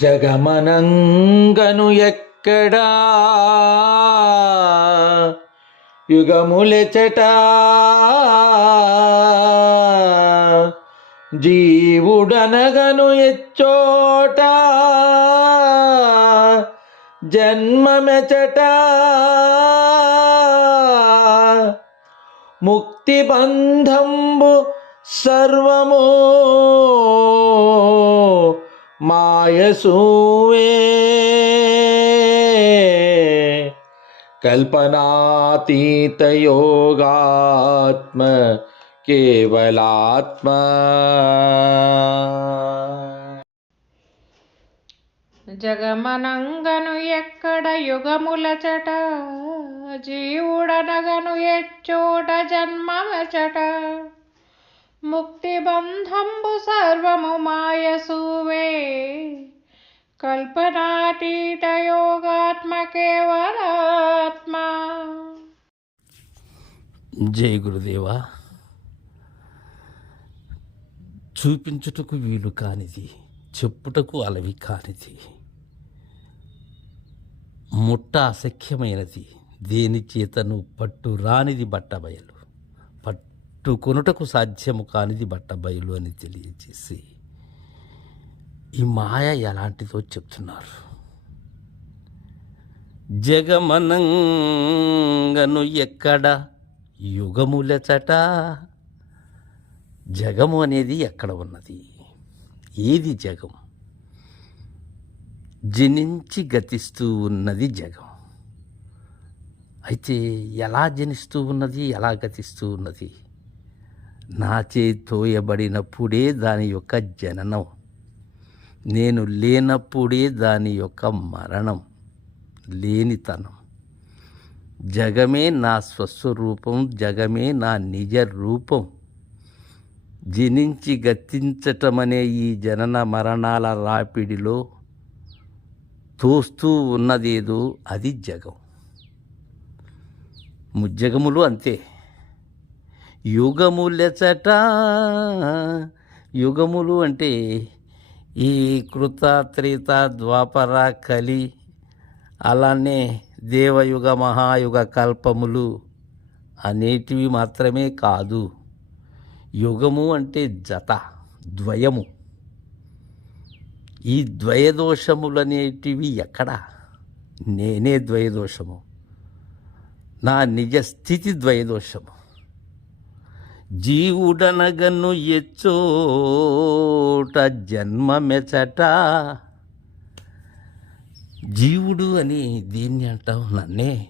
జగమనంగను ఎక్కడా యుగములెచట జీవుడనగను ఎచ్చోట జన్మమెచట ముక్తి బంధంబు సర్వము మాయసూవే కల్పనాతీత యోగాత్మ కేవలాత్మ. జగమనంగను ఎక్కడ యుగములచట జీవుడనగను ఎచ్చోట జన్మమచట ముక్తి బంధంబు సర్వము మాయసూవే కల్పనాతీత యోగాత్మ కేవలాత్మ. జై గురుదేవా. చూపించుటకు వీలు కానిది, చెప్పుటకు అలవి కానిది, ముట్ట అసఖ్యమైనది, దేని చేతను పట్టు రానిది బట్టబయలు, పట్టుకొనుటకు సాధ్యము కానిది బట్టబయలు అని తెలియజేసి ఈ మాయ ఎలాంటిదో చెప్తున్నారు. జగమనంగను ఎక్కడ యుగములచట. జగము అనేది ఎక్కడ ఉన్నది? ఏది జగం? జనించి గతిస్తూ ఉన్నది జగం. అయితే ఎలా జనిస్తూ ఉన్నది, ఎలా గతిస్తూ ఉన్నది? నాచే తోయబడినప్పుడే దాని యొక్క జననం, నేను లేనప్పుడే దాని యొక్క మరణం, లేనితనం. జగమే నా స్వస్వరూపం, జగమే నా నిజ రూపం. జనించి గతించటమనే ఈ జనన మరణాల రాపిడిలో తోస్తూ ఉన్నదేదో అది జగం. ముజ్జగములు అంతే. యుగములెచట. యుగములు అంటే ఈ కృత త్రేత ద్వాపర కలి, అలానే దేవయుగ మహాయుగ కల్పములు అనేటివి మాత్రమే కాదు. యుగము అంటే జత, ద్వయము. ఈ ద్వయదోషములనేటివి ఎక్కడ? నేనే ద్వయదోషము, నా నిజస్థితి ద్వయదోషము. జీవుడనగను ఎచ్చోట జన్మమెచట. జీవుడు అని దేన్ని అంటావు? నన్నే.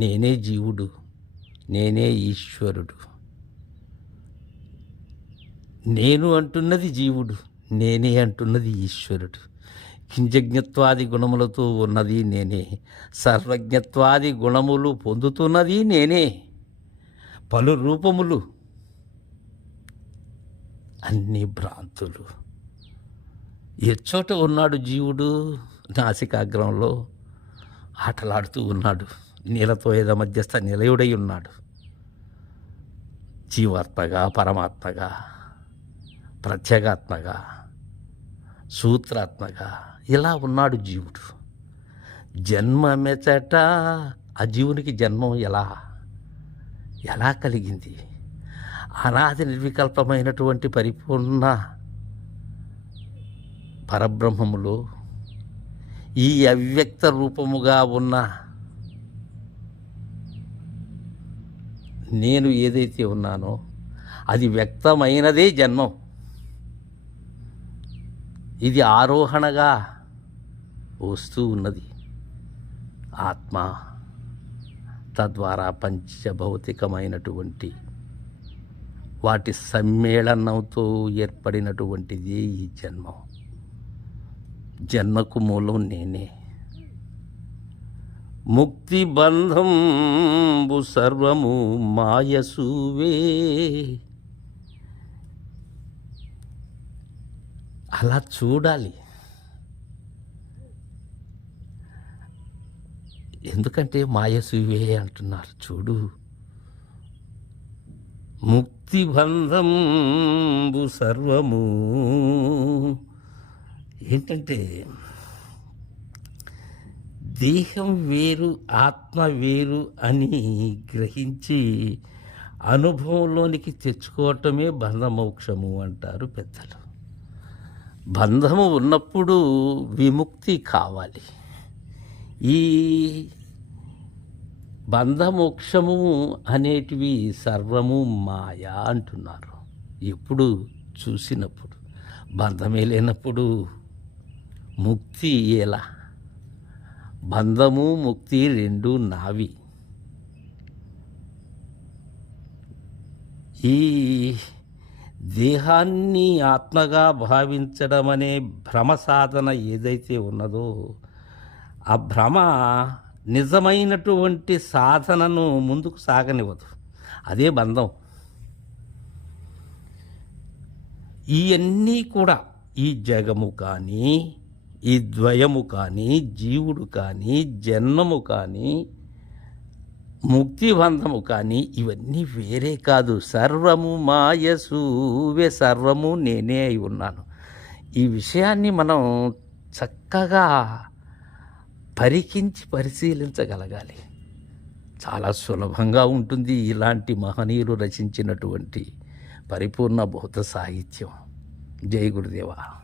నేనే జీవుడు, నేనే ఈశ్వరుడు. నేను అంటున్నది జీవుడు, నేనే అంటున్నది ఈశ్వరుడు. కింజజ్ఞత్వాది గుణములతో ఉన్నది నేనే, సర్వజ్ఞత్వాది గుణములు పొందుతున్నది నేనే. పలు రూపములు, అన్ని భ్రాంతులు. ఎచ్చోట ఉన్నాడు జీవుడు? నాసికాగ్రంలో ఆటలాడుతూ ఉన్నాడు. నీలతో ఏద మధ్యస్థ నిలయుడై ఉన్నాడు. జీవాత్మగా, పరమాత్మగా, ప్రత్యేగాత్మగా, సూత్రాత్మగా ఇలా ఉన్నాడు జీవుడు. జన్మమెచట. ఆ జీవునికి జన్మం ఎలా కలిగింది? అనాది నిర్వికల్పమైనటువంటి పరిపూర్ణ పరబ్రహ్మములో ఈ అవ్యక్త రూపముగా ఉన్న నేను ఏదైతే ఉన్నానో అది వ్యక్తమైనదే జన్మం. ఇది ఆరోహణగా వస్తూ ఉన్నది ఆత్మ. తద్వారా పంచభౌతికమైనటువంటి వాటి సమ్మేళనంతో ఏర్పడినటువంటిది ఈ జన్మం. జన్మకు మూలం నేనే. ముక్తి బంధంబు సర్వము మాయసూవే. అలా చూడాలి. ఎందుకంటే మాయసూవే అంటున్నారు. చూడు, ముక్తి బంధంబు సర్వము ఏంటంటే దేహం వేరు ఆత్మ వేరు అని గ్రహించి అనుభవంలోనికి తెచ్చుకోవటమే బంధమోక్షము అంటారు పెద్దలు. బంధము ఉన్నప్పుడు విముక్తి కావాలి. ఈ బంధమోక్షము అనేటివి సర్వము మాయా అంటున్నారు. ఎప్పుడు చూసినప్పుడు బంధమే లేనప్పుడు ముక్తి ఎలా? బంధము ముక్తి రెండు నావి. ఈ దేహాన్ని ఆత్మగా భావించడం అనే భ్రమ సాధన ఏదైతే ఉన్నదో ఆ భ్రమ నిజమైనటువంటి సాధనను ముందుకు సాగనివ్వదు. అదే బంధం. ఇవన్నీ కూడా ఈ జగము కానీ, ఈ ద్వయము కానీ, జీవుడు కానీ, జన్మము కానీ, ముక్తిబంధము కానీ ఇవన్నీ వేరే కాదు. సర్వము మాయసూవే, సర్వము నేనే అయి ఉన్నాను. ఈ విషయాన్ని మనం చక్కగా పరిశీలించగలగాలి. చాలా సులభంగా ఉంటుంది ఇలాంటి మహనీయులు రచించినటువంటి పరిపూర్ణ బౌద్ధ సాహిత్యం. జై గురుదేవా.